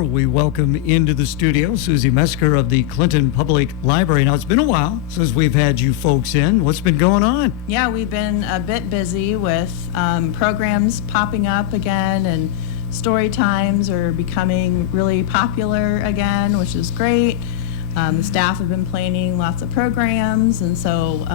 hour, we welcome into the studio Susi Massacre of the Clinton Public Library. Now, it's been a while since we've had you folks in. What's been going on? Yeah, we've been a bit busy with programs popping up again, and story times are becoming really popular again, which is great. The staff have been planning lots of programs, and so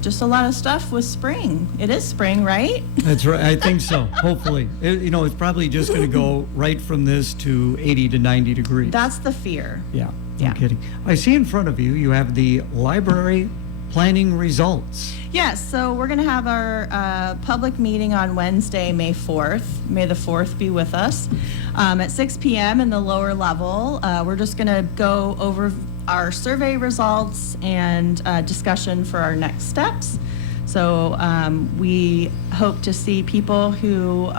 just a lot of stuff with spring. It is spring, right? That's right. I think so. Hopefully. It's probably just going to go right from this to 80 to 90 degrees. That's the fear. Yeah, I'm kidding. I see in front of you, you have the library planning results. Yes, so we're going to have our public meeting on Wednesday, May 4th. May the 4th be with us. At 6 p.m. in the lower level, we're just going to go over our survey results and discussion for our next steps. So we hope to see people who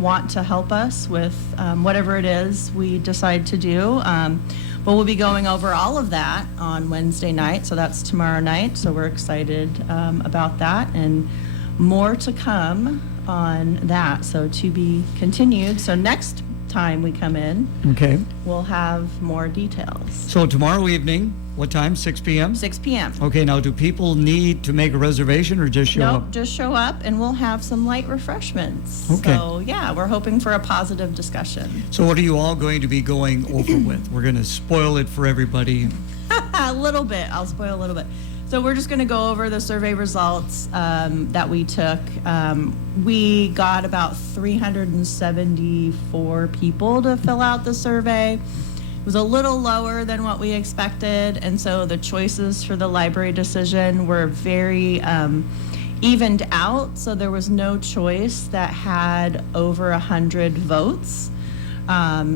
want to help us with whatever it is we decide to do. But we'll be going over all of that on Wednesday night, so that's tomorrow night. So we're excited about that, and more to come on that. So to be continued. So next time we come in, we'll have more details. So tomorrow evening, what time? 6 p.m.? 6 p.m. Okay, now do people need to make a reservation or just show up? Nope, just show up, and we'll have some light refreshments. Okay. So yeah, we're hoping for a positive discussion. So what are you all going to be going over with? We're going to spoil it for everybody. A little bit. I'll spoil a little bit. So we're just going to go over the survey results that we took. We got about 374 people to fill out the survey. It was a little lower than what we expected, and so the choices for the library decision were very evened out. So there was no choice that had over 100 votes.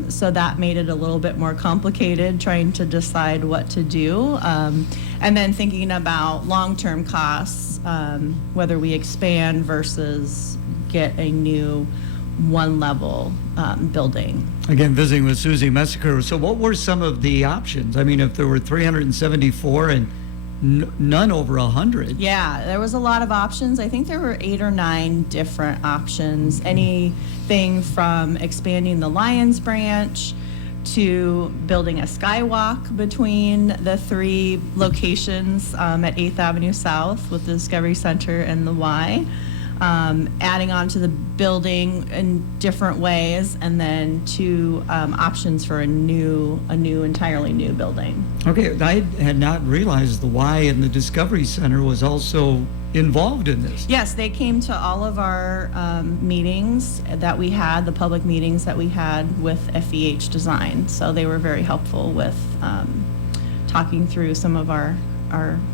So that made it a little bit more complicated trying to decide what to do. And then thinking about long-term costs, whether we expand versus get a new one-level building. Again, visiting with Susi Massacre. So what were some of the options? I mean, if there were 374 and none over 100. Yeah, there was a lot of options. I think there were 8 or 9 different options. Anything from expanding the Lions branch to building a skywalk between the 3 locations at 8th Avenue South with the Discovery Center and the Y. Adding on to the building in different ways, and then 2 options for a entirely new building. Okay, I had not realized the Y and the Discovery Center was also involved in this. Yes, they came to all of our meetings that we had, the public meetings that we had with FEH Design. So they were very helpful with talking through some of our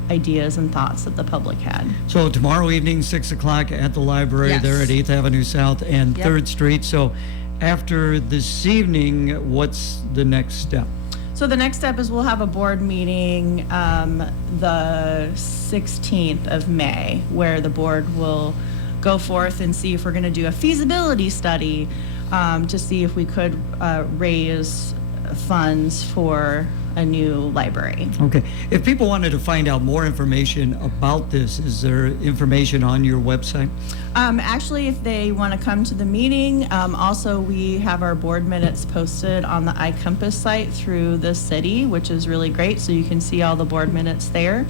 ideas and thoughts that the public had. So tomorrow evening, 6 o'clock at the library. Yes. There at 8th Avenue South and 3rd Street. So after this evening, what's the next step? So the next step is we'll have a board meeting the 16th of May, where the board will go forth and see if we're going to do a feasibility study to see if we could raise funds for a new library. Okay. If people wanted to find out more information about this, is there information on your website? Actually, if they want to come to the meeting, also we have our board minutes posted on the iCompass site through the city, which is really great. So you can see all the board minutes there.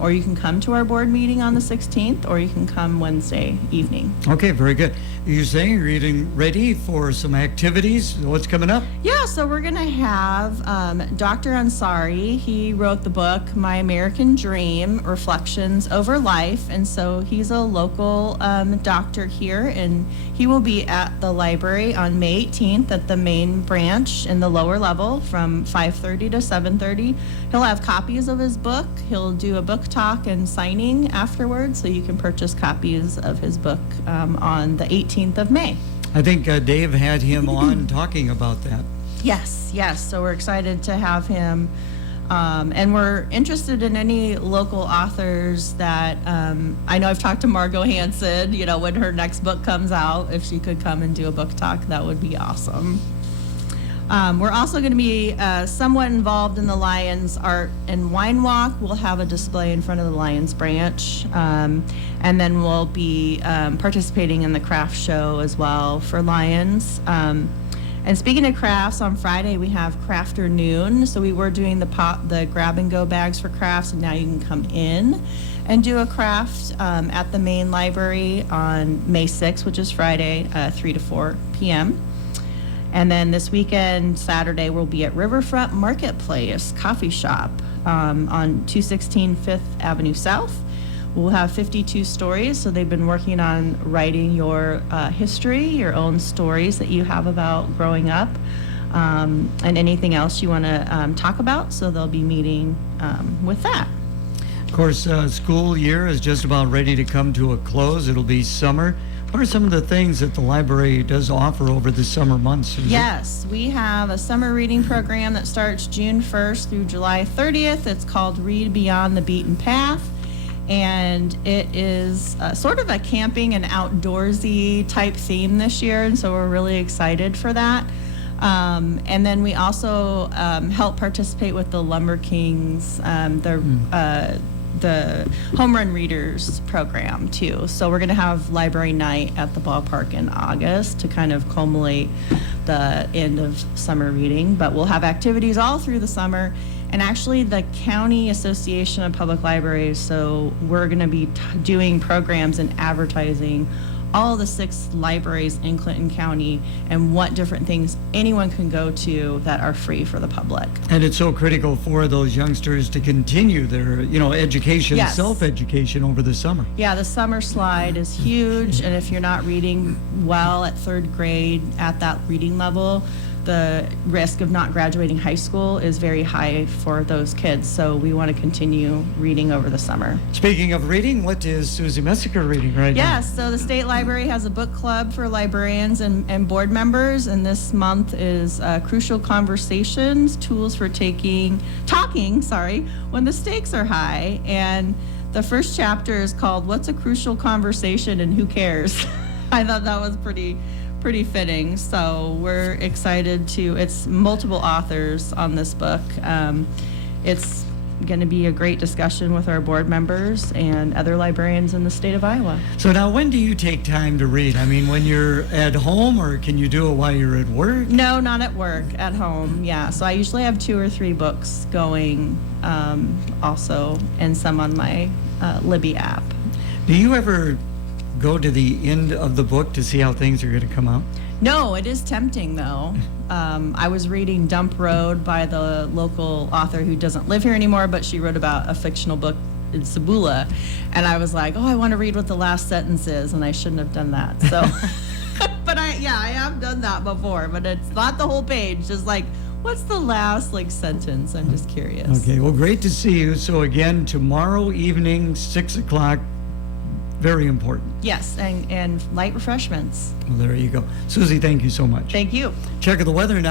Or you can come to our board meeting on the 16th, or you can come Wednesday evening. Okay, very good. You're saying you're getting ready for some activities. What's coming up? Yeah, so we're going to have Dr. Ansari. He wrote the book, My American Dream, Reflections Over Life. And so he's a local doctor here, and he will be at the library on May 18th at the main branch in the lower level from 5:30 to 7:30. He'll have copies of his book. He'll do a book talk and signing afterwards, so you can purchase copies of his book on the 18th of May. I think Dave had him on talking about that. Yes. So we're excited to have him. And we're interested in any local authors that, I know I've talked to Margot Hansen, when her next book comes out, if she could come and do a book talk, that would be awesome. We're also going to be somewhat involved in the Lions Art and Wine Walk. We'll have a display in front of the Lions branch. And then we'll be participating in the craft show as well for Lions. And speaking of crafts, on Friday we have Crafternoon. So we were doing the grab and go bags for crafts, and now you can come in and do a craft at the main library on May 6th, which is Friday, 3 to 4 p.m. And then this weekend, Saturday, we'll be at Riverfront Marketplace Coffee Shop on 216 5th Avenue South. We'll have 52 stories, so they've been working on writing your history, your own stories that you have about growing up, and anything else you want to talk about, so they'll be meeting with that. Of course, school year is just about ready to come to a close. It'll be summer. What are some of the things that the library does offer over the summer months, Susan? Yes, we have a summer reading program that starts June 1st through July 30th. It's called Read Beyond the Beaten Path. And it is sort of a camping and outdoorsy type theme this year, and so we're really excited for that. And then we also help participate with the Lumber Kings, the Home Run Readers program too. So we're going to have library night at the ballpark in August to kind of culminate the end of summer reading, but we'll have activities all through the summer. And actually the County Association of Public Libraries, so we're going to be doing programs and advertising all the 6 libraries in Clinton County and what different things anyone can go to that are free for the public. And it's so critical for those youngsters to continue their, education, Yes. self-education over the summer. Yeah, the summer slide is huge, and if you're not reading well at 3rd grade at that reading level, the risk of not graduating high school is very high for those kids, so we want to continue reading over the summer. Speaking of reading, what is Susi Massacre reading right now? Yes, so the State Library has a book club for librarians and board members, and this month is Crucial Conversations, Tools for Talking, when the stakes are high. And the first chapter is called What's a Crucial Conversation and Who Cares? I thought that was pretty fitting, so we're excited it's multiple authors on this book. It's going to be a great discussion with our board members and other librarians in the state of Iowa. So now, when do you take time to read? I mean, when you're at home, or can you do it while you're at work? No, not at work, at home, yeah. So I usually have 2 or 3 books going also, and some on my Libby app. Do you ever go to the end of the book to see how things are going to come out? No, it is tempting though. I was reading Dump Road by the local author who doesn't live here anymore, but she wrote about a fictional book in Sabula, and I was like, I want to read what the last sentence is, and I shouldn't have done that. So, but I have done that before, but it's not the whole page, just like, what's the last sentence? I'm just curious. Okay, well, great to see you. So again, tomorrow evening, 6 o'clock, very important. Yes, and light refreshments. Well, there you go. Susie, thank you so much. Thank you. Check of the weather now.